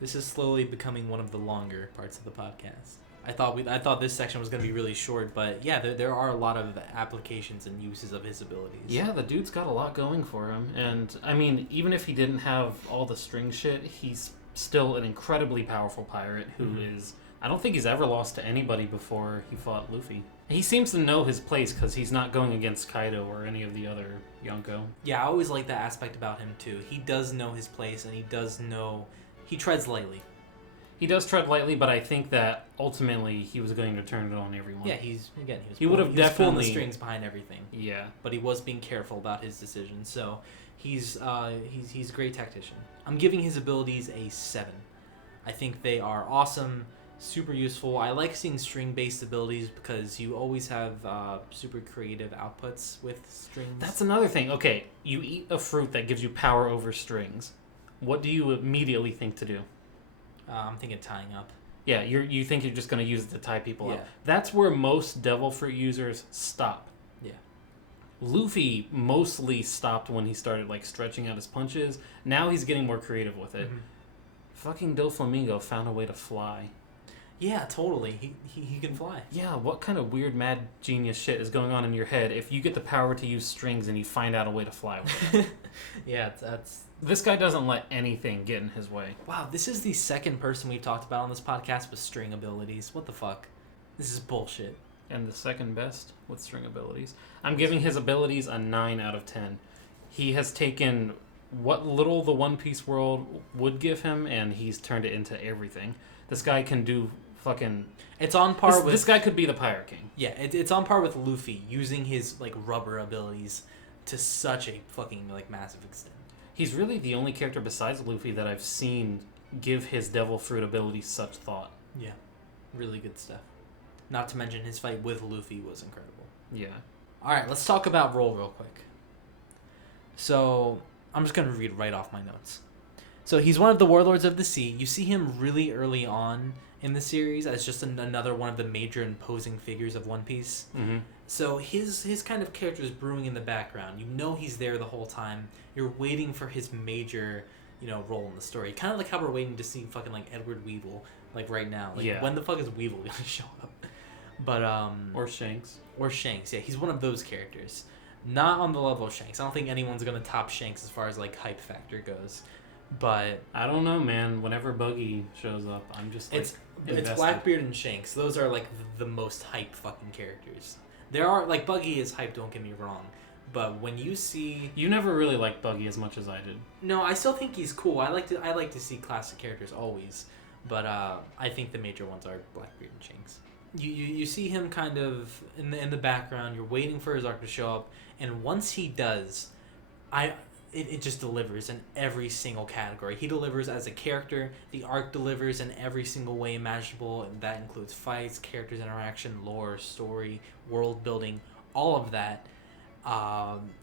This is slowly becoming one of the longer parts of the podcast. I thought this section was going to be really short, but yeah, there are a lot of applications and uses of his abilities. Yeah, the dude's got a lot going for him. And, I mean, even if he didn't have all the string shit, he's still an incredibly powerful pirate who is... I don't think he's ever lost to anybody before he fought Luffy. He seems to know his place because he's not going against Kaido or any of the other Yonko. Yeah, I always like that aspect about him, too. He does know his place, and he does know... He treads lightly. He does tread lightly, but I think that ultimately he was going to turn it on everyone. Yeah, he would have definitely pulling the strings behind everything. Yeah, but he was being careful about his decisions. So he's a great tactician. I'm giving his abilities a 7. I think they are awesome, super useful. I like seeing string-based abilities because you always have super creative outputs with strings. That's another thing. Okay, you eat a fruit that gives you power over strings. What do you immediately think to do? I'm thinking tying up. Yeah, you think you're just going to use it to tie people up. Yeah. That's where most devil fruit users stop. Yeah. Luffy mostly stopped when he started like stretching out his punches. Now he's getting more creative with it. Mm-hmm. Fucking Doflamingo found a way to fly. Yeah, totally. He can fly. Yeah, what kind of weird mad genius shit is going on in your head if you get the power to use strings and you find out a way to fly with it? Yeah, that's... This guy doesn't let anything get in his way. Wow, this is the second person we've talked about on this podcast with string abilities. What the fuck? This is bullshit. And the second best with string abilities. I'm giving his abilities a 9 out of 10. He has taken what little the One Piece world would give him, and he's turned it into everything. This guy can do fucking... It's on par with... This guy could be the Pirate King. Yeah, it's on par with Luffy, using his, like, rubber abilities to such a fucking, like, massive extent. He's really the only character besides Luffy that I've seen give his Devil Fruit ability such thought. Yeah. Really good stuff. Not to mention his fight with Luffy was incredible. Yeah. Alright, let's talk about Roll real quick. So, I'm just going to read right off my notes. So, he's one of the Warlords of the Sea. You see him really early on in the series as just another one of the major imposing figures of One Piece. Mm-hmm. So his kind of character is brewing in the background. You know he's there the whole time. You're waiting for his major, role in the story. Kind of like how we're waiting to see fucking like Edward Weevil, like right now. Like when the fuck is Weevil gonna show up? But or Shanks. Or Shanks. Yeah, he's one of those characters. Not on the level of Shanks. I don't think anyone's gonna top Shanks as far as like hype factor goes. But I don't know, man. Whenever Buggy shows up, I'm just like it's Blackbeard and Shanks. Those are like the most hype fucking characters. There are, like, Buggy is hype, don't get me wrong. But when you see... You never really liked Buggy as much as I did. No, I still think he's cool. I like to see classic characters always. But I think the major ones are Blackbeard and Shanks. You see him kind of in the background. You're waiting for his arc to show up, and once he does, it just delivers in every single category. He delivers as a character. The arc delivers in every single way imaginable, and that includes fights, characters interaction, lore, story, world building, all of that.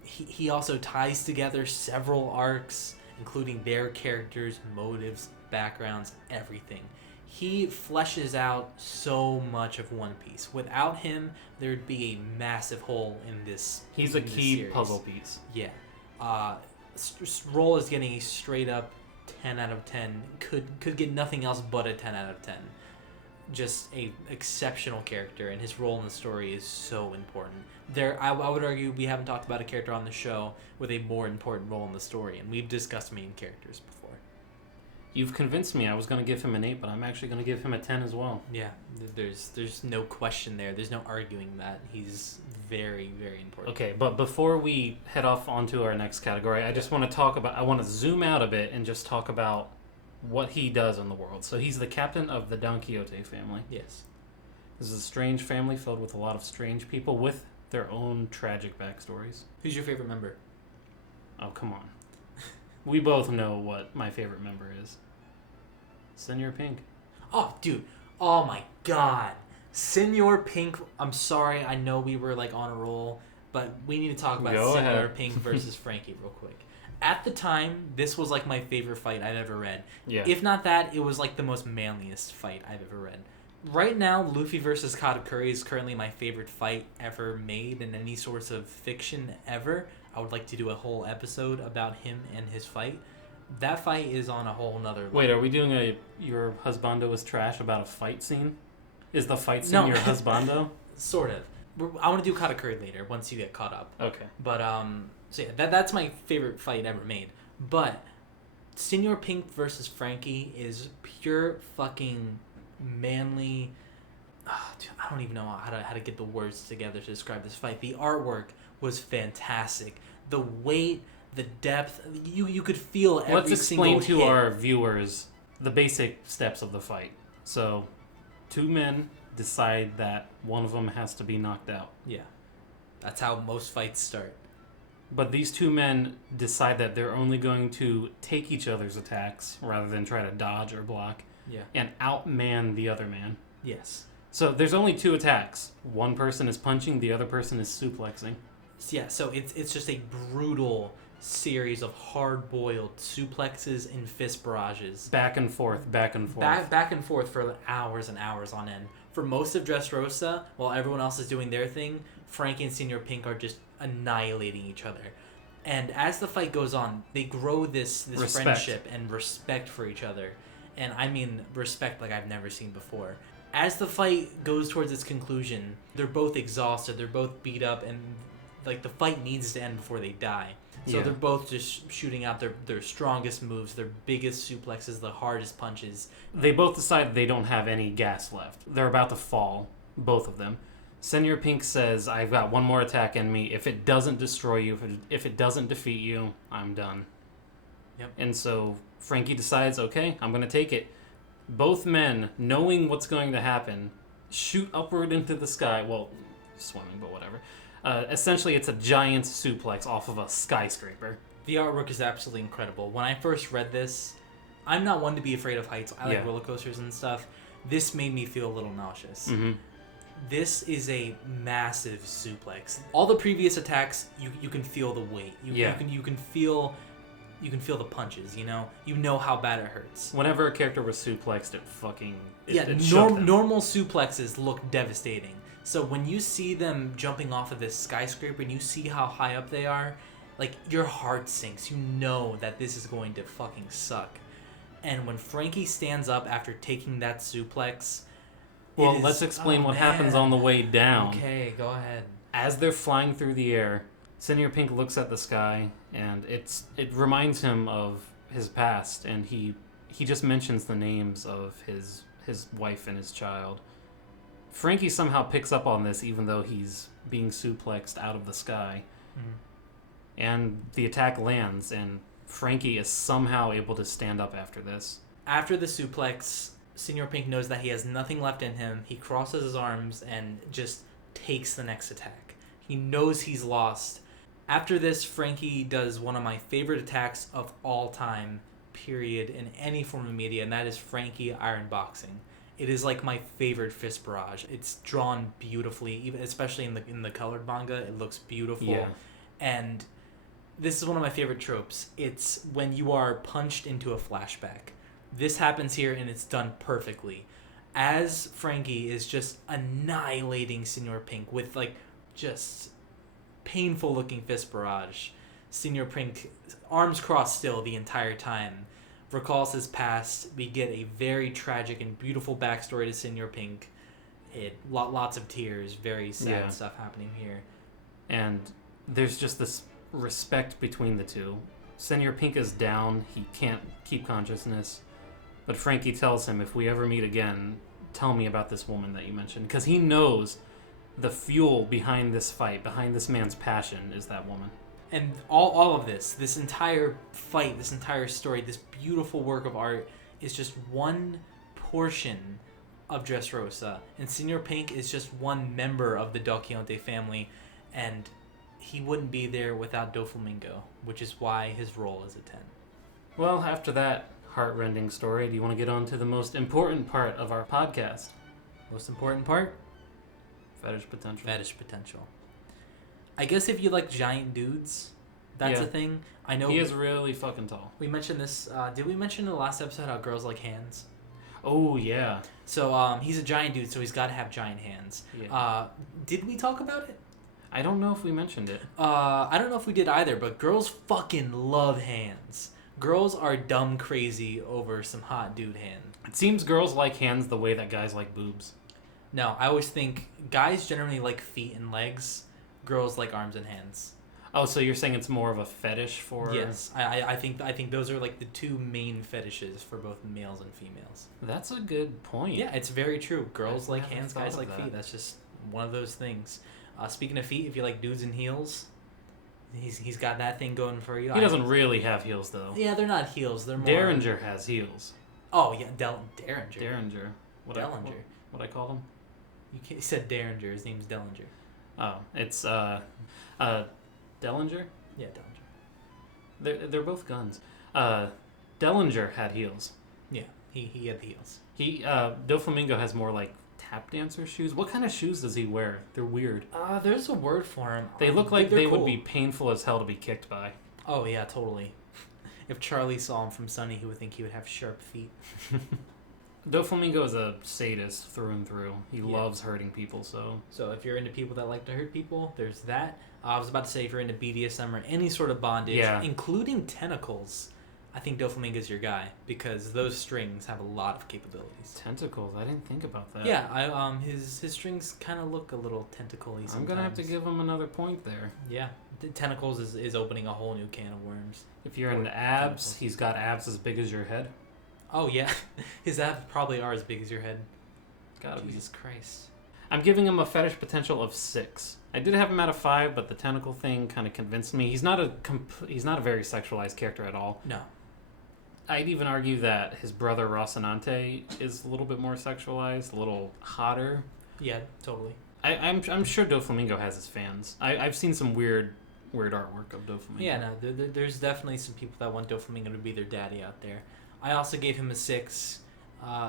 He also ties together several arcs, including their characters, motives, backgrounds, everything. He fleshes out so much of One Piece. Without him, there'd be a massive hole in this. He's a key puzzle piece. Yeah. Roll is getting a straight up 10 out of 10. Could get nothing else but a 10 out of 10. Just a exceptional character, and his role in the story is so important. I would argue we haven't talked about a character on the show with a more important role in the story, and we've discussed main characters before. You've convinced me. I was going to give him an 8, but I'm actually going to give him a 10 as well. Yeah, there's no question there. There's no arguing that. He's very, very important. Okay, but before we head off onto our next category, I just want to I want to zoom out a bit and just talk about what he does in the world. So he's the captain of the Donquixote family. Yes. This is a strange family filled with a lot of strange people with their own tragic backstories. Who's your favorite member? Oh, come on. We both know what my favorite member is. Senor Pink. Oh, dude. Oh, my God. Senor Pink. I'm sorry. I know we were, on a roll, but we need to talk about Senor Pink versus Frankie real quick. At the time, this was, my favorite fight I've ever read. Yeah. If not that, it was, the most manliest fight I've ever read. Right now, Luffy versus Katakuri is currently my favorite fight ever made in any source of fiction ever. I would like to do a whole episode about him and his fight. That fight is on a whole nother level. Wait, are we doing your Husbando is trash about a fight scene? Is the fight scene your Husbando? Sort of. I want to do Katakuri later once you get caught up. Okay. But, so yeah, that's my favorite fight ever made. But Senor Pink versus Frankie is pure fucking manly. Dude, I don't even know how to get the words together to describe this fight. The artwork was fantastic. The weight, the depth, you could feel every Let's explain single to hit. our viewers the basic steps of the fight. So, two men decide that one of them has to be knocked out. Yeah. That's how most fights start. But these two men decide that they're only going to take each other's attacks rather than try to dodge or block. Yeah. And outman the other man. Yes. So there's only two attacks. One person is punching, the other person is suplexing. Yeah, so it's just a brutal series of hard-boiled suplexes and fist barrages. Back and forth, back and forth. Back and forth for hours and hours on end. For most of Dressrosa, while everyone else is doing their thing, Frankie and Senor Pink are just annihilating each other. And as the fight goes on, they grow this friendship and respect for each other. And I mean respect like I've never seen before. As the fight goes towards its conclusion, they're both exhausted, they're both beat up, and the fight needs to end before they die. So they're both just shooting out their strongest moves, their biggest suplexes, the hardest punches. They both decide they don't have any gas left. They're about to fall, both of them. Senor Pink says, I've got one more attack in me. If it doesn't destroy you, if it doesn't defeat you, I'm done. Yep. And so Frankie decides, okay, I'm going to take it. Both men, knowing what's going to happen, shoot upward into the sky. Well, swimming, but whatever. Essentially, it's a giant suplex off of a skyscraper. The artwork is absolutely incredible. When I first read this, I'm not one to be afraid of heights. I like roller coasters and stuff. This made me feel a little nauseous. Mm-hmm. This is a massive suplex. All the previous attacks, you can feel the weight. You can feel the punches. You know how bad it hurts. Whenever a character was suplexed, it normal suplexes look devastating. So when you see them jumping off of this skyscraper and you see how high up they are, your heart sinks. You know that this is going to fucking suck. And when Frankie stands up after taking that suplex, let's explain what happens on the way down. Okay, go ahead. As they're flying through the air, Senor Pink looks at the sky, and it reminds him of his past, and he just mentions the names of his wife and his child. Frankie somehow picks up on this, even though he's being suplexed out of the sky. Mm-hmm. And the attack lands, and Frankie is somehow able to stand up after this. After the suplex, Senor Pink knows that he has nothing left in him. He crosses his arms and just takes the next attack. He knows he's lost. After this, Frankie does one of my favorite attacks of all time, period, in any form of media, and that is Frankie Iron Boxing. It is like my favorite fist barrage. It's drawn beautifully, even especially in the colored manga. It looks beautiful. Yeah. And this is one of my favorite tropes. It's when you are punched into a flashback. This happens here, and it's done perfectly. As Frankie is just annihilating Senor Pink with, like, just painful looking fist barrage, Senor Pink, arms crossed still the entire time, recalls his past. We get a very tragic and beautiful backstory to Senor Pink. Lots of tears, very sad stuff happening here. And there's just this respect between the two. Senor Pink is down, he can't keep consciousness, but Frankie tells him, if we ever meet again, tell me about this woman that you mentioned, because he knows the fuel behind this fight, behind this man's passion, is that woman. And all of this entire fight, this entire story, this beautiful work of art is just one portion of Dressrosa. And Senor Pink is just one member of the Donquixote family, and he wouldn't be there without Doflamingo, which is why his role is a 10. Well, after that heart-rending story, do you want to get on to the most important part of our podcast? Most important part? Fetish potential. Fetish potential. I guess if you like giant dudes, that's a thing. I know he is really fucking tall. We mentioned this. Did we mention in the last episode how girls like hands? Oh yeah. So he's a giant dude, so he's got to have giant hands. Yeah. Did we talk about it? I don't know if we mentioned it. I don't know if we did either, but girls fucking love hands. Girls are dumb crazy over some hot dude hand. It seems girls like hands the way that guys like boobs. No, I always think guys generally like feet and legs. Girls like arms and hands. Oh, so you're saying it's more of a fetish for... Yes, I think those are like the two main fetishes for both males and females. That's a good point. Yeah, it's very true. Girls like never hands, thought guys of like that. feet. That's just one of those things. Speaking of feet, if you like dudes in heels, he's got that thing going for you. He doesn't really have heels, though. Yeah, they're not heels. They're more... Derringer has heels. Oh, yeah, Derringer. Derringer. Dellinger. What I call him? You said Derringer. His name's Dellinger. Oh, it's Dellinger? Yeah, Dellinger. They're both guns. Dellinger had heels. Yeah, he had the heels. Doflamingo has more like tap dancer shoes. What kind of shoes does he wear? They're weird. There's a word for him. They look like they're they cool. would be painful as hell to be kicked by. Oh yeah, totally. If Charlie saw him from Sunny, he would think he would have sharp feet. Doflamingo is a sadist through and through. He loves hurting people, so... So if you're into people that like to hurt people, there's that. I was about to say if you're into BDSM or any sort of bondage, including tentacles, I think Doflamingo's your guy, because those strings have a lot of capabilities. Tentacles? I didn't think about that. Yeah, his strings kind of look a little tentacle-y sometimes. I'm going to have to give him another point there. Yeah, tentacles is opening a whole new can of worms. If you're into abs, he's got abs as big as your head. Oh, yeah. His abs probably are as big as your head. Gotta be. Jesus Christ. I'm giving him a fetish potential of 6. I did have him at a 5, but the tentacle thing kind of convinced me. He's not a very sexualized character at all. No. I'd even argue that his brother Rocinante is a little bit more sexualized, a little hotter. Yeah, totally. I'm sure Doflamingo has his fans. I've seen some weird artwork of Doflamingo. Yeah, no, there's definitely some people that want Doflamingo to be their daddy out there. I also gave him a 6.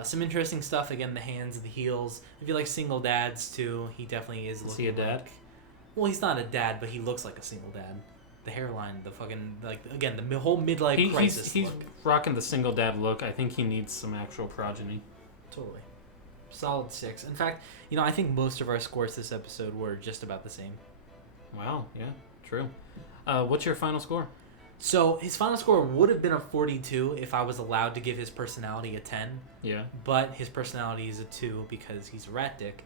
Some interesting stuff, again, the hands, the heels. If you like single dads, too, he definitely is looking Is he a dad? Well, he's not a dad, but he looks like a single dad. The hairline, the fucking, like, again, the whole midlife crisis he's look. rocking the single dad look. I think he needs some actual progeny. Totally. Solid 6. In fact, I think most of our scores this episode were just about the same. Wow, yeah, true. What's your final score? So his final score would have been a 42 if I was allowed to give his personality a 10. Yeah. But his personality is a 2 because he's a rat dick.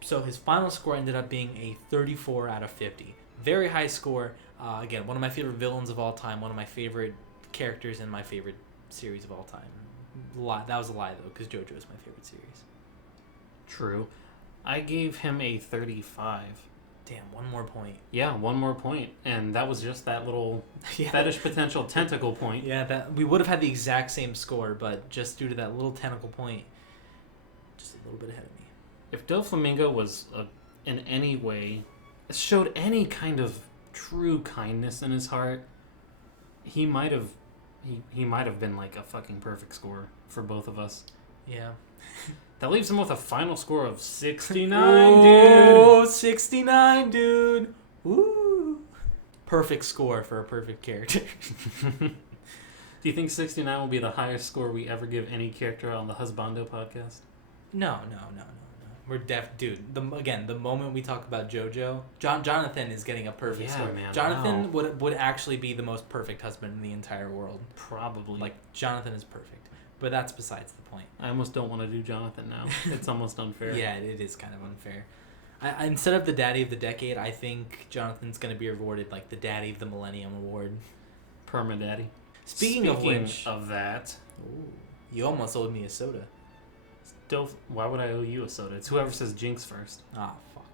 So his final score ended up being a 34 out of 50. Very high score. Again, one of my favorite villains of all time. One of my favorite characters in my favorite series of all time. That was a lie, though, because JoJo is my favorite series. True. I gave him a 35. Damn, one more point. Yeah, one more point, and that was just that little Yeah. fetish potential tentacle point. Yeah, that we would have had the exact same score, but just due to that little tentacle point, just a little bit ahead of me. If Doflamingo was in any way showed any kind of true kindness in his heart, he might have been like a fucking perfect score for both of us. Yeah. That leaves him with a final score of 69, Oh, 69, dude. Woo. Perfect score for a perfect character. Do you think 69 will be the highest score we ever give any character on the Husbando podcast? No. We're dude. The moment we talk about JoJo, Jonathan is getting a perfect score. Man, Jonathan would actually be the most perfect husband in the entire world. Probably. Like, Jonathan is perfect. But that's besides the point. I almost don't want to do Jonathan now. It's almost unfair. Yeah, it is kind of unfair. I instead of the Daddy of the Decade, I think Jonathan's going to be awarded like the Daddy of the Millennium Award. Perma-daddy. Speaking of which, of that, ooh, you almost owed me a soda. Why would I owe you a soda? It's whoever says jinx first. Ah, fuck.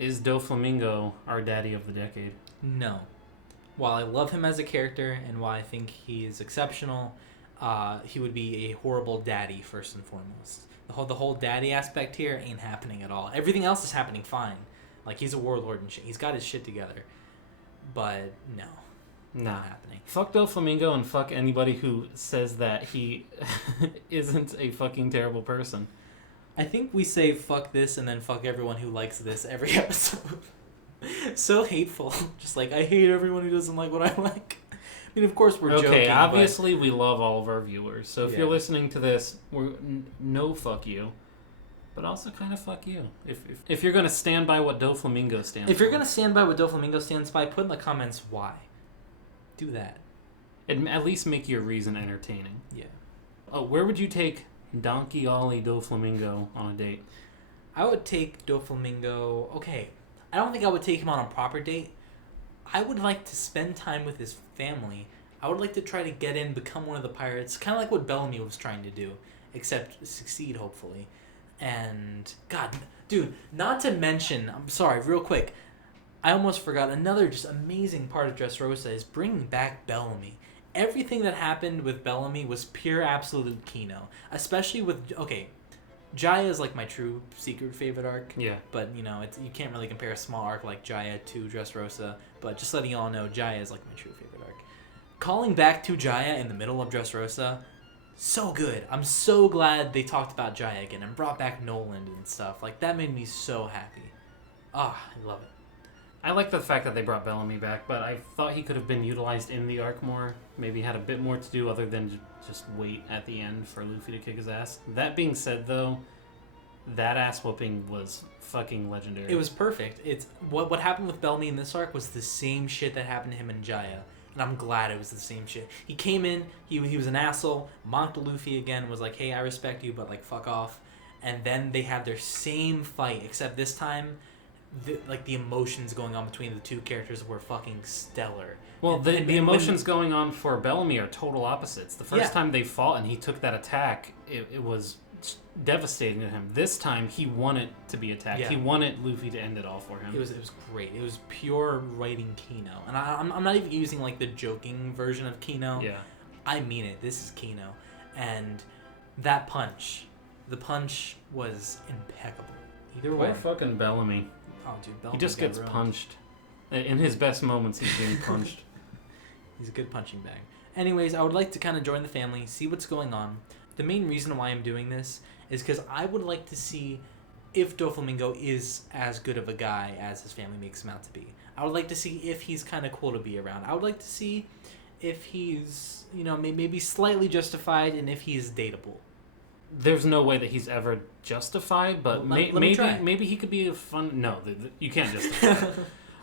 Is Doflamingo our Daddy of the Decade? No. While I love him as a character and while I think he is exceptional, he would be a horrible daddy first and foremost. The whole daddy aspect here ain't happening at all. Everything else is happening fine. Like, he's a warlord and shit. He's got his shit together. But no. Not happening. Fuck Doflamingo and fuck anybody who says that he isn't a fucking terrible person. I think we say fuck this and then fuck everyone who likes this every episode. So hateful. Just like, I hate everyone who doesn't like what I like. I mean, of course we're joking. Okay, obviously we love all of our viewers. So if Yeah. you're listening to this, no fuck you. But also kind of fuck you. If you're going to stand by what Doflamingo stands for. If you're going to stand by what Doflamingo stands by, put in the comments why. Do that. At least make your reason entertaining. Yeah. Oh, where would you take Donquixote Doflamingo on a date? I would take Doflamingo... Okay, I don't think I would take him on a proper date. I would like to spend time with his family. I would like to try to get in, become one of the pirates. Kind of like what Bellamy was trying to do. Except succeed, hopefully. And... God, dude, not to mention... I'm sorry, real quick. I almost forgot. Another just amazing part of Dressrosa is bringing back Bellamy. Everything that happened with Bellamy was pure absolute Kino. Especially with... Okay, Jaya is like my true secret favorite arc. Yeah. But, you can't really compare a small arc like Jaya to Dressrosa. But just letting y'all know, Jaya is like my true favorite arc. Calling back to Jaya in the middle of Dressrosa, so good. I'm so glad they talked about Jaya again and brought back Noland and stuff. Like, that made me so happy. Ah, I love it. I like the fact that they brought Bellamy back, but I thought he could have been utilized in the arc more. Maybe had a bit more to do other than just wait at the end for Luffy to kick his ass. That being said, though, that ass whooping was fucking legendary. It was perfect. It's what happened with Bellamy in this arc was the same shit that happened to him in Jaya. And I'm glad it was the same shit. He came in, he was an asshole, mocked Luffy again, was like, hey, I respect you, but like, fuck off. And then they had their same fight, except this time... The emotions going on between the two characters were fucking stellar. Well, the emotions going on for Bellamy are total opposites. The first Yeah. time they fought and he took that attack, it was devastating to him. This time, he wanted to be attacked. Yeah. He wanted Luffy to end it all for him. It was great. It was pure writing Kino. And I'm not even using like the joking version of Kino. Yeah. I mean it. This is Kino. And that punch, the punch was impeccable. Either way. Poor fucking Bellamy. Oh, dude, Bellamy He just got gets ruined. punched. In his best moments, he's being punched. He's a good punching bag. Anyways, I would like to kind of join the family, see what's going on. The main reason why I'm doing this is because I would like to see if Doflamingo is as good of a guy as his family makes him out to be. I would like to see if he's kind of cool to be around. I would like to see if he's, maybe slightly justified and if he's dateable. There's no way that he's ever justified, but Let me try. maybe he could be a fun... No, you can't justify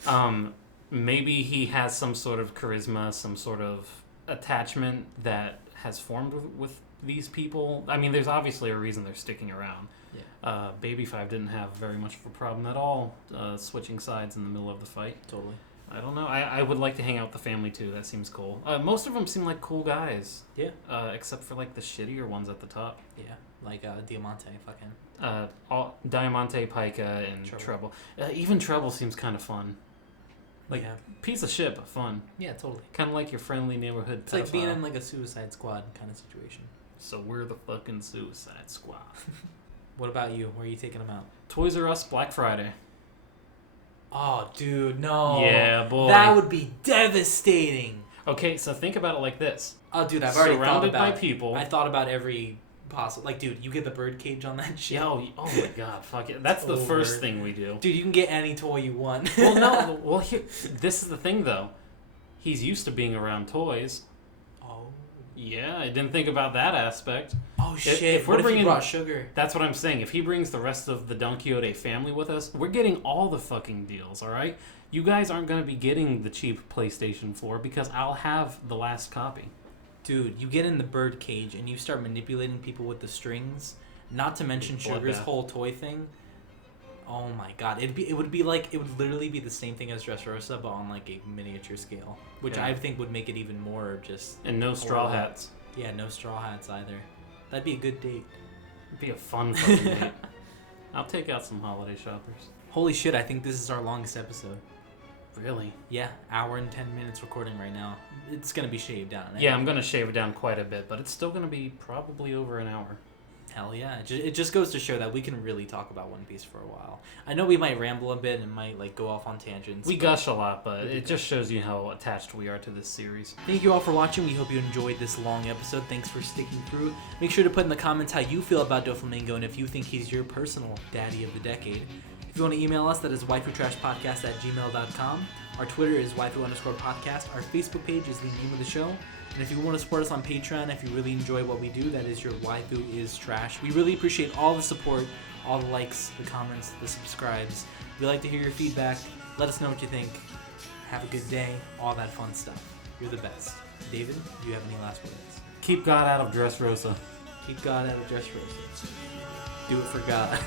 it. Maybe he has some sort of charisma, some sort of attachment that has formed with these people. I mean, there's obviously a reason they're sticking around. Yeah. Baby Five didn't have very much of a problem at all switching sides in the middle of the fight. Totally. I don't know. I would like to hang out with the family too. That seems cool. Most of them seem like cool guys. Yeah. Except for like the shittier ones at the top. Yeah. Like Diamante, fucking. Diamante, Pica, and Treble. Even Treble seems kind of fun. Like, piece of shit, but fun. Yeah, totally. Kind of like your friendly neighborhood It's like being in like a Suicide Squad kind of situation. So we're the fucking Suicide Squad. What about you? Where are you taking them out? Toys R Us Black Friday. Oh, dude, no. Yeah, boy. That would be devastating. Okay, so think about it like this. Oh, dude, I've already thought about surrounded by people. I thought about every possible. Like, dude, you get the bird cage on that shit. Oh my god, fuck it. That's the first thing we do. Dude, you can get any toy you want. Well, no. Well, here, this is the thing, though. He's used to being around toys. Oh. Yeah, I didn't think about that aspect. Oh, shit. If we're what bringing, if he brought sugar? That's what I'm saying. If he brings the rest of the Donquixote family with us, we're getting all the fucking deals, all right? You guys aren't going to be getting the cheap PlayStation 4 because I'll have the last copy. Dude, you get in the bird cage and you start manipulating people with the strings, not to mention Sugar's whole toy thing. Oh my god. It would literally be the same thing as Dressrosa, but on like a miniature scale, which I think would make it even more just... And no straw hats. Yeah, no straw hats either. That'd be a good date. It'd be a fun fucking date. I'll take out some holiday shoppers. Holy shit, I think this is our longest episode. Really? Yeah, hour and 10 minutes recording right now. It's going to be shaved down. Yeah, I'm going to shave it down quite a bit, but it's still going to be probably over an hour. Hell yeah. It just goes to show that we can really talk about One Piece for a while. I know we might ramble a bit and might like go off on tangents. We gush a lot, but it just shows you how attached we are to this series. Thank you all for watching. We hope you enjoyed this long episode. Thanks for sticking through. Make sure to put in the comments how you feel about Doflamingo and if you think he's your personal daddy of the decade. If you want to email us, that is waifutrashpodcast@gmail.com. Our Twitter is waifu_podcast. Our Facebook page is the name of the show. And if you want to support us on Patreon, if you really enjoy what we do, that is your Waifu Is Trash. We really appreciate all the support, all the likes, the comments, the subscribes. We like to hear your feedback. Let us know what you think. Have a good day. All that fun stuff. You're the best. David, do you have any last words? Keep God out of Dressrosa. Keep God out of Dressrosa. Do it for God.